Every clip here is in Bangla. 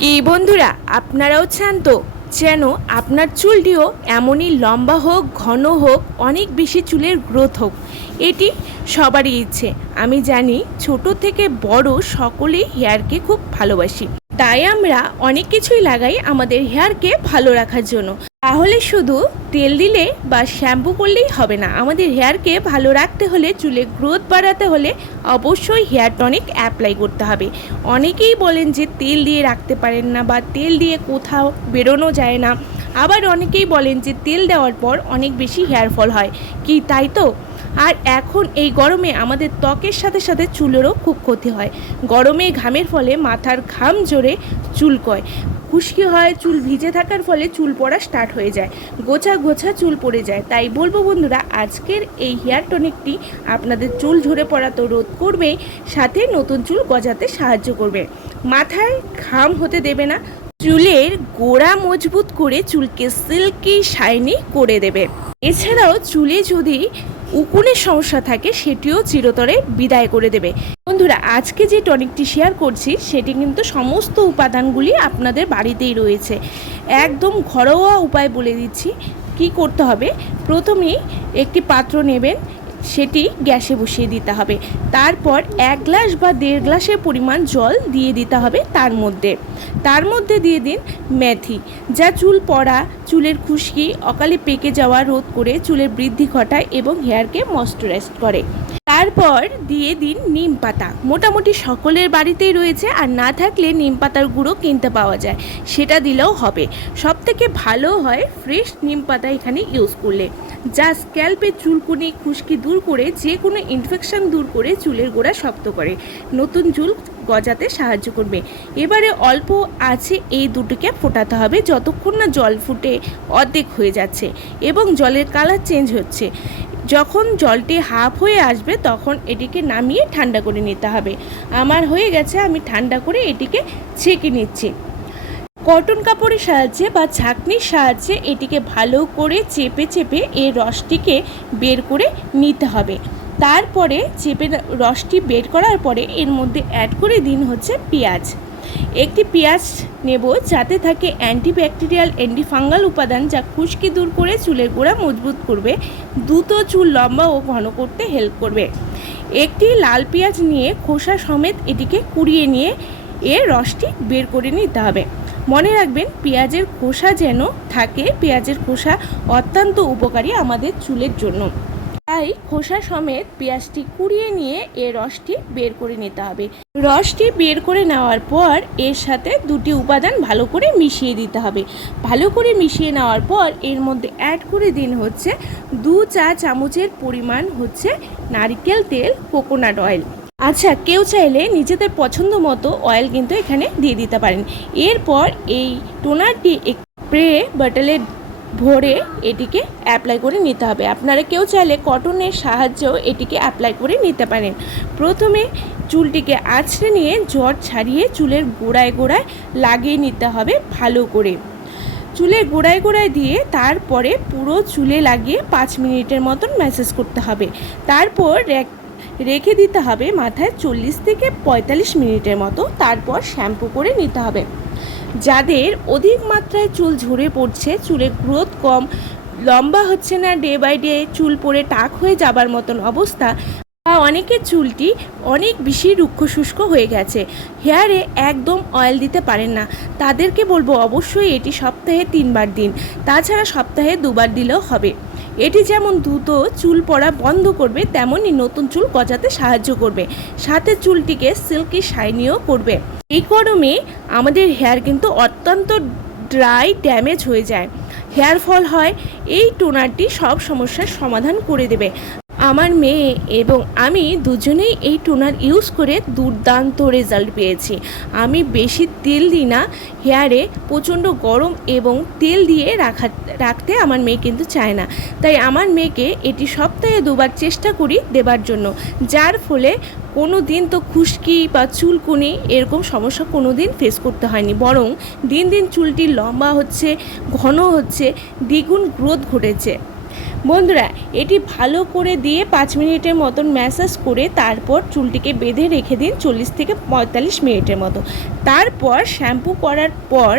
কি বন্ধুরা, আপনারাও চান তো যেন আপনার চুলটিও এমনই লম্বা হোক, ঘন হোক, অনেক বেশি চুলের গ্রোথ হোক। এটি সবারই ইচ্ছে। আমি জানি ছোট থেকে বড় সকলেই হেয়ারকে খুব ভালোবাসি। তাই আমরা অনেক কিছুই লাগাই আমাদের হেয়ারকে ভালো রাখার জন্য। তাহলে শুধু তেল দিলে বা শ্যাম্পু করলেই হবে না। আমাদের হেয়ারকে ভালো রাখতে হলে, চুলে গ্রোথ বাড়াতে হলে অবশ্যই হেয়ার টনিক অ্যাপ্লাই করতে হবে। অনেকেই বলেন যে তেল দিয়ে রাখতে পারেন না বা তেল দিয়ে কোথাও বেরোনো যায় না। আবার অনেকেই বলেন যে তেল দেওয়ার পর অনেক বেশি হেয়ার ফল হয়। কি তাই তো? আর এখন এই গরমে আমাদের ত্বকের সাথে সাথে চুলেরও খুব ক্ষতি হয়। গরমে ঘামের ফলে মাথার ঘাম জোরে চুলকয়। খুশকি হয়, চুল ভিজে থাকার ফলে চুল পড়া স্টার্ট হয়ে যায়। গোছা গোছা চুল পড়ে যায়। তাই বলব বন্ধুরা, আজকের এই হেয়ার টনিকটি আপনাদের চুল ঝরে পড়া তো রোধ করবে, সাথে নতুন চুল গজাতে সাহায্য করবে। মাথায় ঘাম হতে দেবে না, চুলের গোড়া মজবুত করে চুলকে সিল্কি, শাইনি করে দেবে। এছাড়াও চুলে যদি উকুনের সমস্যা থাকে, সেটিও চিরতরে বিদায় করে দেবে। বন্ধুরা, আজকে যে টনিকটি শেয়ার করছি, সেটি কিন্তু সমস্ত উপাদানগুলি আপনাদের বাড়িতেই রয়েছে। একদম ঘরোয়া উপায় বলে দিচ্ছি, কি করতে হবে? প্রথমেই একটি পাত্র নেবেন, সেটি গ্যাসে বসিয়ে দিতে হবে। তারপর এক গ্লাস বা দেড় গ্লাসের পরিমাণ জল দিয়ে দিতে হবে তার মধ্যে। তার মধ্যে দিয়ে দিন মেথি, যা চুল পড়া, চুলের খুশকি, অকালে পেকে যাওয়া রোধ করে চুলের বৃদ্ধি ঘটায় এবং হেয়ারকে ময়শ্চারাইজ করে। তারপর দিয়ে দিন নিম পাতা। মোটামুটি সকলের বাড়িতেই রয়েছে আর না থাকলে নিম পাতার গুঁড়ো কিনতে পাওয়া যায়। সেটা দিলেও হবে। সব থেকে ভালো হয় ফ্রেশ নিম পাতা এখানে ইউজ করলে। যা স্ক্যাল্পে চুলকুনি, খুশকি দূর করে যে কোনো ইনফেকশন দূর করে চুলের গোড়া শক্ত করে। নতুন চুল গজাতে সাহায্য করবে। এবারে অল্প আছে এই দুটোকে ফোটাতে হবে। যতক্ষণ না জল ফুটে অর্ধেক হয়ে যাচ্ছে এবং জলের কালার চেঞ্জ হচ্ছে। যখন জলটি হাফ হয়ে আসবে তখন এটিকে নামিয়ে ঠান্ডা করে নিতে হবে। আমার হয়ে গেছে, আমি ঠান্ডা করে এটিকে ছেঁকে নিচ্ছি। কটন কাপড়ের সাহায্যে বা ছাঁকনির সাহায্যে এটিকে ভালো করে চেপে চেপে এই রসটিকে বের করে নিতে হবে। তারপরে চেপে রসটি বের করার পরে এর মধ্যে অ্যাড করে দিন হচ্ছে পেঁয়াজ। একটি পেঁয়াজ নেব যাতে থাকে অ্যান্টিব্যাকটেরিয়াল অ্যান্টিফাঙ্গাল উপাদান যা খুশকি দূর করে চুলের গোড়া মজবুত করবে, দ্রুত চুল লম্বা ও ঘন করতে হেল্প করবে। একটি লাল পেঁয়াজ নিয়ে খোসা সমেত এটিকে কুড়িয়ে নিয়ে এর রসটি বের করে নিতে হবে। মনে রাখবেন, পেঁয়াজের খোসা যেন থাকে, পেঁয়াজের খোসা অত্যন্ত উপকারী আমাদের চুলের জন্য। তাই খোসা সমেত পেঁয়াজটি কুড়িয়ে নিয়ে এর রসটি বের করে নিতে হবে। রসটি বের করে নেওয়ার পর এর সাথে দুটি উপাদান ভালো করে মিশিয়ে দিতে হবে। ভালো করে মিশিয়ে নেওয়ার পর এর মধ্যে অ্যাড করে দিন হচ্ছে দু চা চামচের পরিমাণ হচ্ছে নারকেল তেল কোকোনাট অয়েল আচ্ছা কেউ চাইলে নিজেদের পছন্দ মতো অয়েল কিন্তু এখানে দিয়ে দিতে পারেন। এরপর এই টোনারটি স্প্রে বটলে ভরে এটিকে অ্যাপ্লাই করে নিতে হবে। আপনারা কেউ চাইলে কটনের সাহায্যেও এটিকে অ্যাপ্লাই করে নিতে পারেন। প্রথমে চুলটিকে আছড়ে নিয়ে জ্বর ছাড়িয়ে চুলের গোড়ায় গোড়ায় লাগিয়ে নিতে হবে ভালো করে। চুলের গোড়ায় গোড়ায় দিয়ে তারপরে পুরো চুলে লাগিয়ে পাঁচ মিনিটের মতন ম্যাসেজ করতে হবে। তারপর রেখে দিতে হবে মাথায় চল্লিশ থেকে পঁয়তাল্লিশ মিনিটের মতো। তারপর শ্যাম্পু করে নিতে হবে। যাদের অধিক মাত্রায় চুল ঝরে পড়ছে, চুলের গ্রোথ কম, লম্বা হচ্ছে না ডে বাই ডে চুল পরে টাক হয়ে যাবার মতন অবস্থা, বা অনেকের চুলটি অনেক বেশি রুক্ষ শুষ্ক হয়ে গেছে। হেয়ারে একদম অয়েল দিতে পারেন না। তাদেরকে বলব অবশ্যই এটি সপ্তাহে তিনবার দিন। তাছাড়া সপ্তাহে দুবার দিলেও হবে। এটি যেমন দ্রুত চুল পড়া বন্ধ করবে, তেমনই নতুন চুল গজাতে সাহায্য করবে। সাথে চুলটিকে সিল্কি শাইনিও করবে। এই গরমে আমাদের হেয়ার কিন্তু অত্যন্ত ড্রাই ড্যামেজ হয়ে যায়। হেয়ার ফল হয়, এই টোনারটি সব সমস্যার সমাধান করে দেবে। আমার মেয়ে এবং আমি দুজনেই এই টোনার ইউজ করে দুর্দান্ত রেজাল্ট পেয়েছি। আমি বেশি তেল দিই না, হেয়ারে প্রচণ্ড গরম এবং তেল দিয়ে রাখা, রাখতে আমার মেয়ে কিন্তু চায় না। তাই আমার মেয়েকে এটি সপ্তাহে দুবার চেষ্টা করি দেবার জন্য, যার ফলে কোনো দিন তো খুশকি বা চুলকুনি এরকম সমস্যা কোনো দিন ফেস করতে হয়নি। বরং দিন দিন চুলটি লম্বা হচ্ছে, ঘন হচ্ছে, দ্বিগুণ গ্রোথ ঘটেছে। বন্ধুরা, এটি ভালো করে দিয়ে পাঁচ মিনিটের মতন ম্যাসাজ করে তারপর চুলটিকে বেঁধে রেখে দিন চল্লিশ থেকে পঁয়তাল্লিশ মিনিটের মতো। তারপর শ্যাম্পু করার পর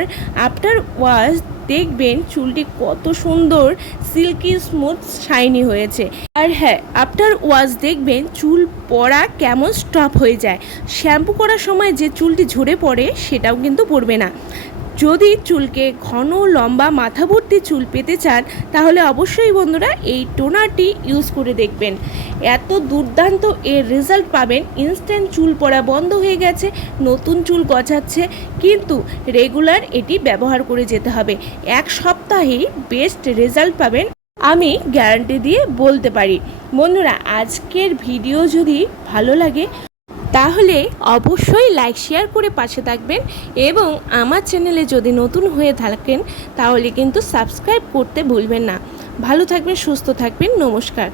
আফটার ওয়াশ দেখবেন চুলটি কত সুন্দর সিল্কি স্মুথ শাইনি হয়েছে। আর হ্যাঁ আফটার ওয়াশ দেখবেন চুল পড়া কেমন স্টপ হয়ে যায়। শ্যাম্পু করার সময় যে চুলটি ঝরে পড়ে সেটাও কিন্তু পড়বে না। যদি চুলকে ঘন লম্বা মাথা ভর্তি চুল পেতে চান, তাহলে অবশ্যই বন্ধুরা এই টোনারটি ইউজ করে দেখবেন। এত দুর্দান্ত এর রেজাল্ট পাবেন, ইনস্ট্যান্ট চুল পড়া বন্ধ হয়ে গেছে, নতুন চুল গজাচ্ছে, কিন্তু রেগুলার এটি ব্যবহার করে যেতে হবে। এক সপ্তাহেই বেস্ট রেজাল্ট পাবেন, আমি গ্যারান্টি দিয়ে বলতে পারি। বন্ধুরা, আজকের ভিডিও যদি ভালো লাগে তাহলে অবশ্যই লাইক শেয়ার করে পাশে থাকবেন এবং আমার চ্যানেলে যদি নতুন হয়ে থাকেন তাহলে কিন্তু সাবস্ক্রাইব করতে ভুলবেন না। ভালো থাকবেন, সুস্থ থাকবেন, নমস্কার।